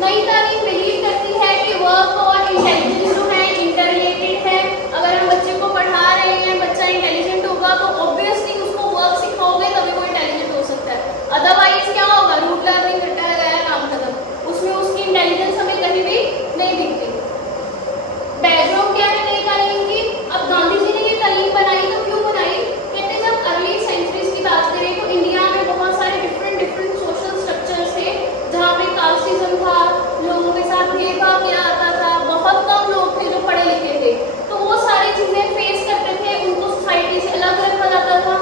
नई तालीम बिलीव करती है कि वर्क और इंटेलिजेंस जो है इंटर रिलेटेड है। अगर हम बच्चे को पढ़ा रहे हैं, बच्चा इंटेलिजेंट होगा तो ऑब्वियसली उसको वर्क सिखाओगे तभी वो इंटेलिजेंट हो सकता है। अदरवाइज क्या होगा, रूट लर्निंग रट्टा लगाया काम खत्म, उसमें उसकी इंटेलिजेंस हमें कहीं भी नहीं दिखती। बैकग्राउंड क्या है नई तालीम की? अब गांधी जी ने ये तालीम बनाई तो क्यों बनाई? कहते हैं जब अर्ली सेंचुरीज की बात करें तो इंडिया में बहुत सारे डिफरेंट सोशल स्ट्रक्चर्स थे जहाँ पे कास्टिज्म था, लोगों के साथ भेदभाव किया जाता था, बहुत कम लोग थे जो पढ़े लिखे थे, तो वो सारी चीजें फेस करते थे, उनको सोसाइटी से अलग रखा जाता था।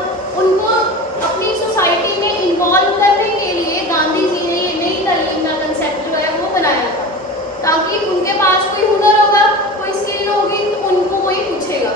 उनको अपनी सोसाइटी में इन्वॉल्व करने के लिए गांधी जी ने ये नई तालीम का कंसेप्ट जो है वो बनाया था, ताकि उनके पास कोई हुनर होगा, कोई स्किल होगी तो उनको कोई पूछेगा।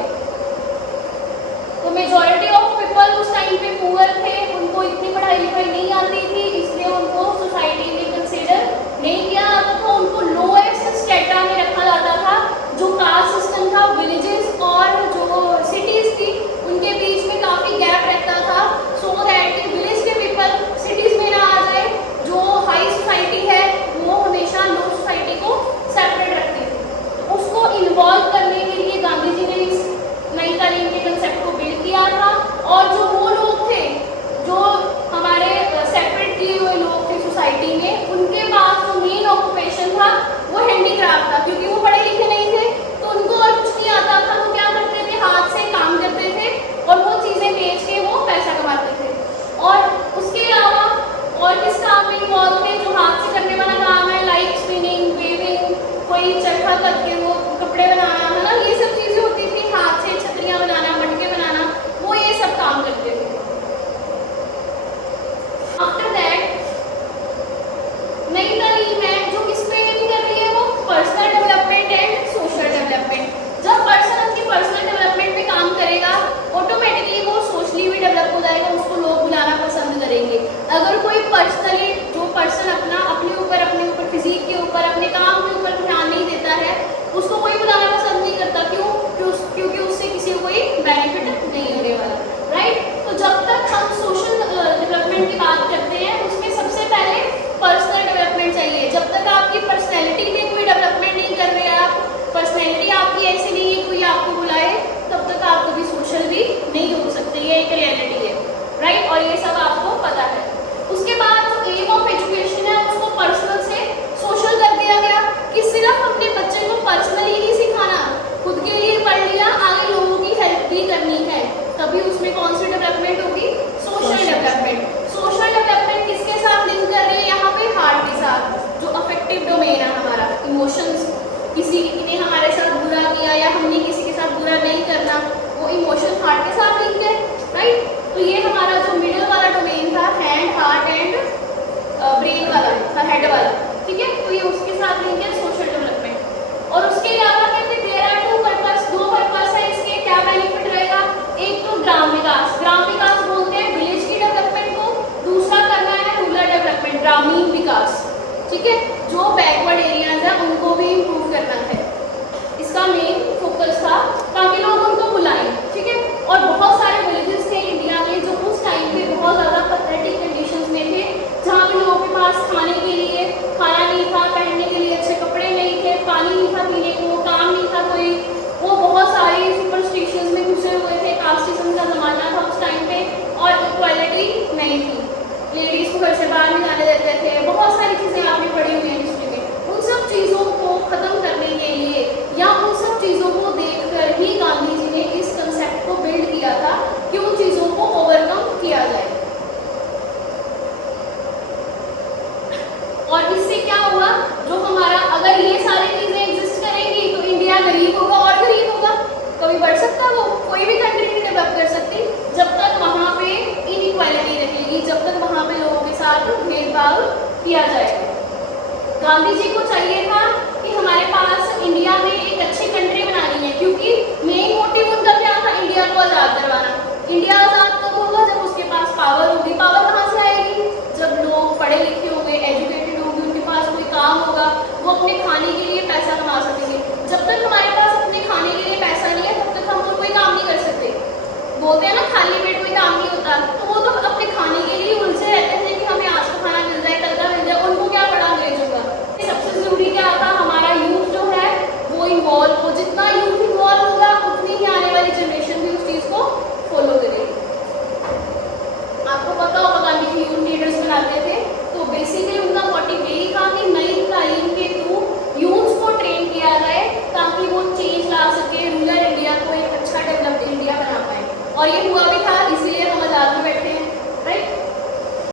तो मेजॉरिटी ऑफ पीपल उस टाइम पे पुअर थे, उनको इतनी पढ़ाई लिखाई नहीं आती थी, इसलिए उनको सोसाइटी में कंसीडर नहीं किया जाता था, उनको लोएस्ट स्टेटा में रखा जाता था। जो कास्ट सिस्टम था, विलेजेस और जो सिटीज थी उनके बीच में काफी गैप रहता था, सो दैट कि विलेज के पीपल सिटीज में ना आ जाए। जो हाई सोसाइटी है वो हमेशा लो सोसाइटी को सेपरेट रखती थी। तो उसको इन्वॉल्व करने के लिए गांधी जी ने इस नई तालीम के कंसेप्ट को बिल्ड किया था। और जो वो लोग थे जो हमारे सेपरेट किए हुए लोग थे सोसाइटी में, उनके पास जो मेन ऑक्यूपेशन था वो हैंडीक्राफ्ट था, क्योंकि वो पढ़े लिखे नहीं थे तो उनको और कुछ नहीं आता था। वो क्या करते थे, हाथ से काम करते थे और वो चीजें बेच के वो पैसा कमाते थे। और उसके अलावा और किस काम में इन्वॉल्व थे, जो हाथ से करने वाला काम है, लाइक स्पिनिंग, वीविंग, कोई चरखा करके वो कपड़े बनाना, है ना, ये सब चीजें होती थी, हाथ से छतरियां बनाना, मटके बनाना, वो ये सब काम करते थे। आफ्टर दैट नई तालीम है जो किस पे एम कर रही है, वो personal development and social development. जब पर्सन अपनी पर्सनल डेवलपमेंट पे काम करेगा ऑटोमेटिकली वो सोशली भी डेवलप हो जाएगा, उसको लोग बुलाना पसंद करेंगे। अगर कोई पर्सनली जो पर्सन अपने ऊपर फिजिक के ऊपर, अपने काम के ऊपर ध्यान नहीं देता है, उसको कोई बुलाना पसंद नहीं करता। क्योंकि उससे किसी को कोई बेनिफिट नहीं होने वाला, राइट। तो जब तक हम सोशल डेवलपमेंट की बात करते हैं उसमें सबसे पहले पर्सनल डेवलपमेंट चाहिए। जब तक आपकी पर्सनैलिटी में कोई डेवलपमेंट नहीं कर रहे, आप पर्सनैलिटी आपकी ऐसी नहीं है कोई आपको बुलाए, तब तक आप कभी सोशल भी नहीं हो सकते, ये एक रियलिटी है, राइट। और ये सब आपको पता है। उसके बाद जो एम ऑफ एजुकेशन है उसको पर्सनल से सोशल कर दिया गया कि सिर्फ अपने बच्चे को पर्सनली नहीं सिखाना, खुद के लिए पढ़ लिया, आगे लोगों की हेल्प भी करनी है, तभी उसमें कौन सी डेवलपमेंट होगी, सोशल डेवलपमेंट। सोशल डेवलपमेंट किसके साथ लिंक कर रहे हैं यहाँ पे, हार्ट के साथ। जो अफेक्टिव डोमेन है हमारा, इमोशंस, किसी ने हमारे साथ बुरा किया या हमने किसी के साथ बुरा नहीं करना, वो इमोशन हार्ट के साथ लिंक है, राइट। तो ये हमारा जो मिडिल वाला डोमेन था, हैंड, हार्ट एंड ब्रेन वाला, हेड वाला, ठीक है, तो ये उसके साथ लिंक है सोशल डेवलपमेंट। और उसके अलावा कहते हैं देयर आर दो पर्पस है इसके, क्या बेनिफिट रहेगा। एक तो ग्राम विकास बोलते हैं विलेज की डेवलपमेंट को, दूसरा करना है रूरल डेवलपमेंट, ग्रामीण विकास, ठीक है, जो बैकवर्ड एरियाज है उनको भी इम्प्रूव करना है, इसका मेन फोकस था, ताकि लोग उनको बुलाएं, ठीक है। और बहुत सारे विलेजेस थे इंडिया में जो उस टाइम पे बहुत ज़्यादा पैथेटिक कंडीशंस में थे, जहाँ पे लोगों के पास खाने के लिए खाना नहीं था, पहनने के लिए अच्छे कपड़े नहीं थे, पानी नहीं था पीने को, काम नहीं था कोई, वो बहुत सारी सुपरस्टिशंस में घुसे हुए थे, कास्टिज्म का ज़माना था उस टाइम पे, और इक्वालिटी नहीं थी, लेडीज़ को घर से बाहर नहीं जाने देते थे, बहुत सारी चीज़ें आपने पढ़ी हुई हैं हिस्ट्री में। उन सब चीज़ों को ख़त्म करने के लिए या उन सब चीज़ों को देखकर ही गांधी जी ने इस कंसेप्ट को बिल्ड किया था कि उन चीज़ों को ओवरकम किया जाए। और इससे क्या हुआ, जो हमारा अगर ये सारी चीज़ें एग्जिस्ट करेंगी तो इंडिया गरीब होगा और गरीब होगा, कभी बढ़ सकता है, वो कोई भी कंट्री नहीं डेवलप कर सकती जब तक वहाँ पे इनइक्वालिटी रहेगी, जब तक वहाँ पे लोगों के साथ भेदभाव किया जाएगा। गांधी जी को चाहिए था कि हमारे पास इंडिया में एक अच्छी कंट्री बनानी है, क्योंकि मेन मोटिव उनका क्या था, इंडिया को आज़ाद करवाना। इंडिया आज़ाद कब होगा, जब उसके पास पावर होगी। पावर कहाँ से आएगी, जब लोग पढ़े लिखे होंगे, एजुकेटेड होंगे, उनके पास कोई काम होगा, वो अपने खाने के लिए पैसा कमा सकेंगे। जब तक हमारे पास अपने खाने के लिए पैसा नहीं है तब तक हम तो कोई काम नहीं कर सकते। बोलते हैं ना खाली पेट कोई काम नहीं होता, तो वो तो अपने खाने के लिए उलझे रहते थे कि हमें आज का खाना मिल जाए, कल का मिल जाए, उनको क्या पड़ा अंग्रेजों का। सबसे और ये हुआ